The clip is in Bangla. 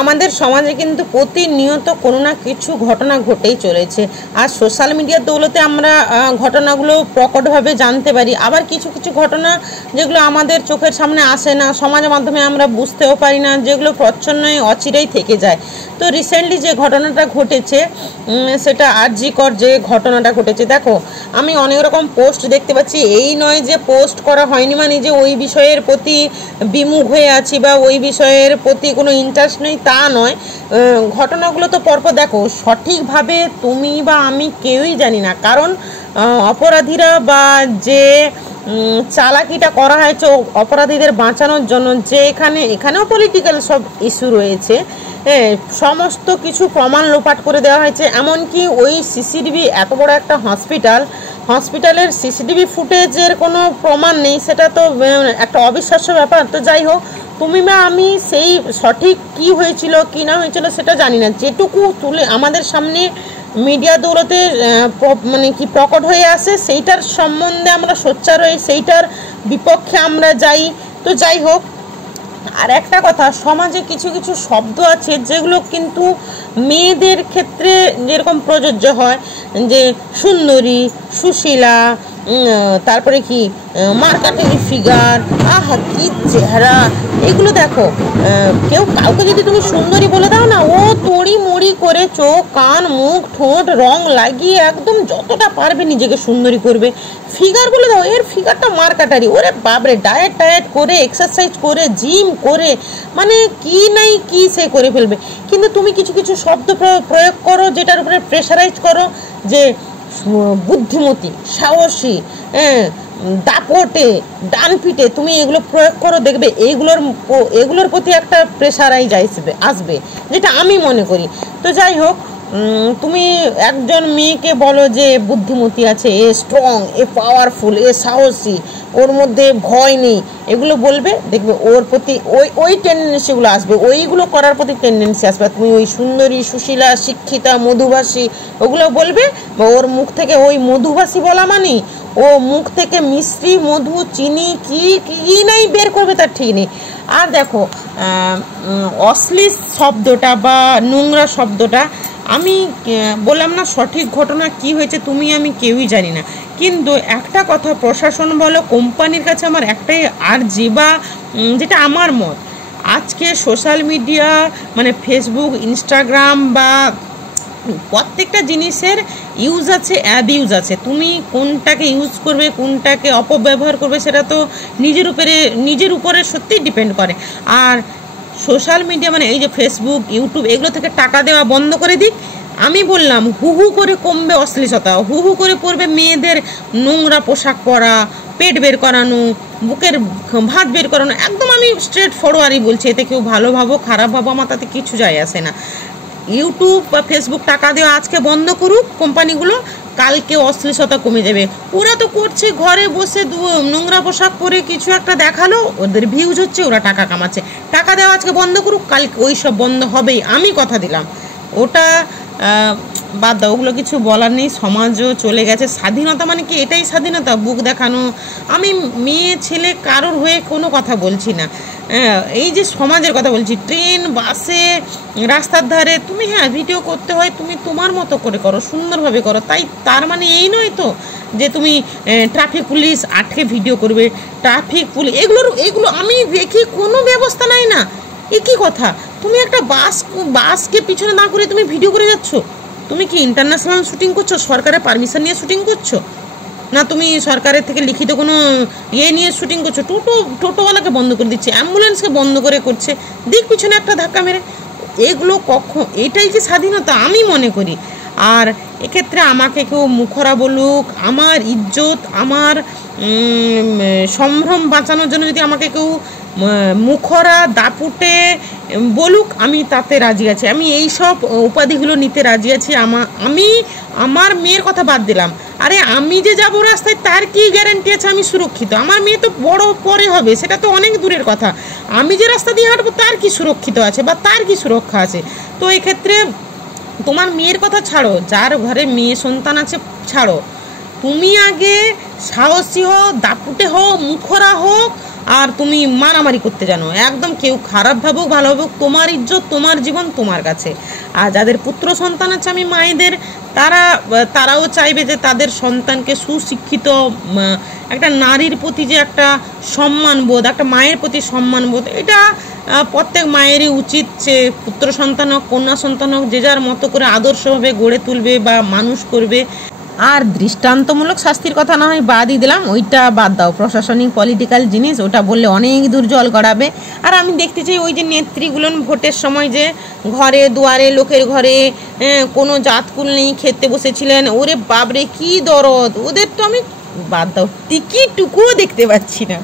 আমাদের সমাজে কিন্তু প্রতিনিয়ত কোনো না কিছু ঘটনা ঘটেই চলেছে। আর সোশ্যাল মিডিয়ার দৌলতে আমরা ঘটনাগুলো প্রকটভাবে জানতে পারি। আবার কিছু কিছু ঘটনা যেগুলো আমাদের চোখের সামনে আসে না, সমাজের মাধ্যমে আমরা বুঝতেও পারি না, যেগুলো প্রচ্ছন্নই অচিরেই থেকে যায়। তো রিসেন্টলি যে ঘটনাটা ঘটেছে সেটা আরজিকর যে ঘটনাটা ঘটেছে, দেখো আমি অনেক রকম পোস্ট দেখতে পাচ্ছি। এই নয় যে পোস্ট করা হয়নি মানে যে ওই বিষয়ের প্রতি বিমুখ হয়ে আছি বা ওই বিষয়ের প্রতি কোনো ইন্টারেস্ট নেই তা নয়। ঘটনাগুলো তো পরপর দেখো, সঠিকভাবে তুমি বা আমি কেউই জানি না। কারণ অপরাধীরা বা যে চালাকিটা করা হয়েছে অপরাধীদের বাঁচানোর জন্য, যে এখানেও পলিটিক্যাল সব ইস্যু রয়েছে, সমস্ত কিছু প্রমাণ লোপাট করে দেওয়া হয়েছে। এমনকি ওই সিসিটিভি, এত বড় একটা হসপিটালের সিসিটিভি ফুটেজের কোনো প্রমাণ নেই, সেটা তো একটা অবিশ্বাস্য ব্যাপার। তো যাই হোক, তুমি বা আমি সেই সঠিক কি হয়েছিল কি না হয়েছিল সেটা জানি না। যেটুকু তুলে আমাদের সামনে মিডিয়া দৌলতে মানে কি প্রকট হয়ে আসে, সেইটার সম্বন্ধে আমরা সোচ্চার হই, সেইটার বিপক্ষে আমরা যাই। তো যাই হোক, আর একটা কথা, সমাজে কিছু কিছু শব্দ আছে যেগুলো কিন্তু মেয়েদের ক্ষেত্রে যেরকম প্রযোজ্য হয়, যে সুন্দরী, সুশীলা, তারপরে কি মার্কাটারি ফিগার, আহা কি চেহারা, এগুলো দেখো। কেউ কাউকে যদি তুমি সুন্দরী বলে দাও না, ও তড়ি মুড়ি করে চোখ, কান, মুখ, ঠোঁট রং লাগিয়ে একদম যতটা পারবে নিজেকে সুন্দরী করবে। ফিগার বলে দাও, এর ফিগারটা মার্কাটারি, ওরে বাবরে, ডায়েট করে, এক্সারসাইজ করে, জিম করে, মানে কি নাই কি সে করে ফেলবে। কিন্তু তুমি কিছু কিছু শব্দ প্রয়োগ করো যেটার উপরে প্রেশারাইজ করো, যে বুদ্ধিমতী, সাহসী, দাপটে, ডানপিটে, তুমি এগুলো প্রয়োগ করো, দেখবে এগুলোর প্রতি একটা প্রেশারাইজ আসবে, যেটা আমি মনে করি। তো যাই হোক, তুমি একজন মেয়েকে বলো যে বুদ্ধিমতী আছে, এ স্ট্রং, এ পাওয়ারফুল, এ সাহসী, ওর মধ্যে ভয় নেই, এগুলো বলবে, দেখবে ওর প্রতি ওই টেন্ডেন্সিগুলো আসবে, ওইগুলো করার প্রতি টেন্ডেন্সি আসবে। তুমি ওই সুন্দরী, সুশীলা, শিক্ষিতা, মধুভাষী ওগুলো বলবে, বা ওর মুখ থেকে ওই মধুভাষী বলা মানে ও মুখ থেকে মিশ্রি, মধু, চিনি কি নাই বের করবে তার ঠিক নেই। আর দেখো, অশ্লীল শব্দটা বা নোংরা শব্দটা, আমি বললাম না সঠিক ঘটনা কি হয়েছে তুমি আমি কেউই জানি না। কিন্তু একটা কথা, প্রশাসন বলো, কোম্পানির কাছে আমার একটাই আর্জি, বা যেটা আমার মত, আজকে সোশ্যাল মিডিয়া মানে ফেসবুক, ইনস্টাগ্রাম বা প্রত্যেকটা জিনিসের ইউজ আছে, অ্যাবিউজ আছে। তুমি কোনটাকে ইউজ করবে, কোনটাকে অপব্যবহার করবে, সেটা তো নিজের উপরে সত্যিই ডিপেন্ড করে। আর সোশ্যাল মিডিয়া মানে এই যে ফেসবুক, ইউটিউব, এগুলো থেকে টাকা দেওয়া বন্ধ করে দিক। আমি বললাম হু করে কমবে অশ্লীলতা, হু করে পড়বে মেয়েদের নোংরা পোশাক পরা, পেট বের করানো, বুকের ভাত বের করানো। একদম আমি স্ট্রেট ফরওয়ার্ডই বলছি, এতে কেউ ভালো ভাবো খারাপ ভাবো আমার তাতে কিছু যায় আসে না। ইউটিউব বা ফেসবুক টাকা দেওয়া আজকে বন্ধ করুক কোম্পানিগুলো, কালকে অশ্লীলতা কমে যাবে। ওরা তো করছে ঘরে বসে নোংরা পোশাক পরে কিছু একটা দেখালো, ওদের ভিউজ হচ্ছে, ওরা টাকা কামাচ্ছে। টাকা দেওয়া আজকে বন্ধ করুক, কালকে ওই সব বন্ধ হবেই, আমি কথা দিলাম। ওটা বাদ দাও, ওগুলো কিছু বলার নেই, সমাজও চলে গেছে। স্বাধীনতা মানে কি এটাই স্বাধীনতা, বুক দেখানো? আমি মেয়ে ছেলে কারোর হয়ে কোনো কথা বলছি না, এই যে সমাজের কথা বলছি। ট্রেন, বাসে, রাস্তার ধারে তুমি ভিডিও করতে হয়, তুমি তোমার মতো করে করো, সুন্দরভাবে করো। তার মানে এই নয় তো যে তুমি ট্রাফিক পুলিশ আটকে ভিডিও করবে। ট্রাফিক পুলিশ এগুলো আমি দেখি কোনো ব্যবস্থা নাই না। এ কী কথা? তুমি একটা বাসকে পিছনে না করে তুমি ভিডিও করে যাচ্ছ? তুমি কি ইন্টারন্যাশনাল শুটিং করছো? সরকারের পারমিশন নিয়ে শুটিং করছো? না তুমি সরকারের থেকে লিখিত কোনো নিয়ে শুটিং করছো? টোটোওয়ালাকে বন্ধ করে দিচ্ছে, অ্যাম্বুলেন্সকে বন্ধ করে করছে, দিক পিছনে একটা ধাক্কা মেরে। এগুলো এটাই কি স্বাধীনতা? আমি মনে করি। আর এক্ষেত্রে আমাকে কেউ মুখরা বলুক, আমার ইজ্জত, আমার সম্ভ্রম বাঁচানোর জন্য যদি আমাকে কেউ মুখরা দাপুটে বলুক, আমি তাতে রাজি আছি। আমি এই সব উপাধিগুলো নিতে রাজি আছি। আমি আমার মেয়ের কথা বাদ দিলাম, আরে আমি যে যাবো রাস্তায় তার কি গ্যারান্টি আছে আমি সুরক্ষিত? আমার মেয়ে তো বড় পরে হবে, সেটা তো অনেক দূরের কথা। আমি যে রাস্তা দিয়ে হাঁটবো তার কি সুরক্ষিত আছে বা তার কি সুরক্ষা আছে? তো এক্ষেত্রে তোমার মেয়ের কথা ছাড়ো, যার ঘরে মেয়ে সন্তান আছে ছাড়ো, তুমি আগে সাহসী হও, দাপুটে হও, মুখরা হোক, আর তুমি মারামারি করতে জানো। একদম কেউ খারাপ ভাবুক ভালো ভাবুক, তোমার ইজ্জত তোমার জীবন তোমার কাছে। আর যাদের পুত্র সন্তান আছে আমি মায়েদের, তারাও চাইবে যে তাদের সন্তানকে সুশিক্ষিত, একটা নারীর প্রতি যে একটা সম্মানবোধ, একটা মায়ের প্রতি সম্মানবোধ, এটা প্রত্যেক মায়েরই উচিত যে পুত্র সন্তান হোক কন্যা সন্তান হোক যে যার মতো করে আদর্শভাবে গড়ে তুলবে বা মানুষ করবে। আর দৃষ্টান্তমূলক শাস্তির কথা না হয় বাদই দিলাম, ওইটা বাদ দাও, প্রশাসনিক পলিটিক্যাল জিনিস, ওটা বললে অনেক দূর জল গড়াবে। আর আমি দেখতে চাই ওই যে নেত্রীগুলো ভোটের সময় যে ঘরে দুয়ারে লোকের ঘরে কোনো জাতকুল নেই খেতে বসেছিলেন, ওরে বাবরে কি দরদ, ওদের তো আমি বাদ দাও টিকিটুকুও দেখতে পাচ্ছি না।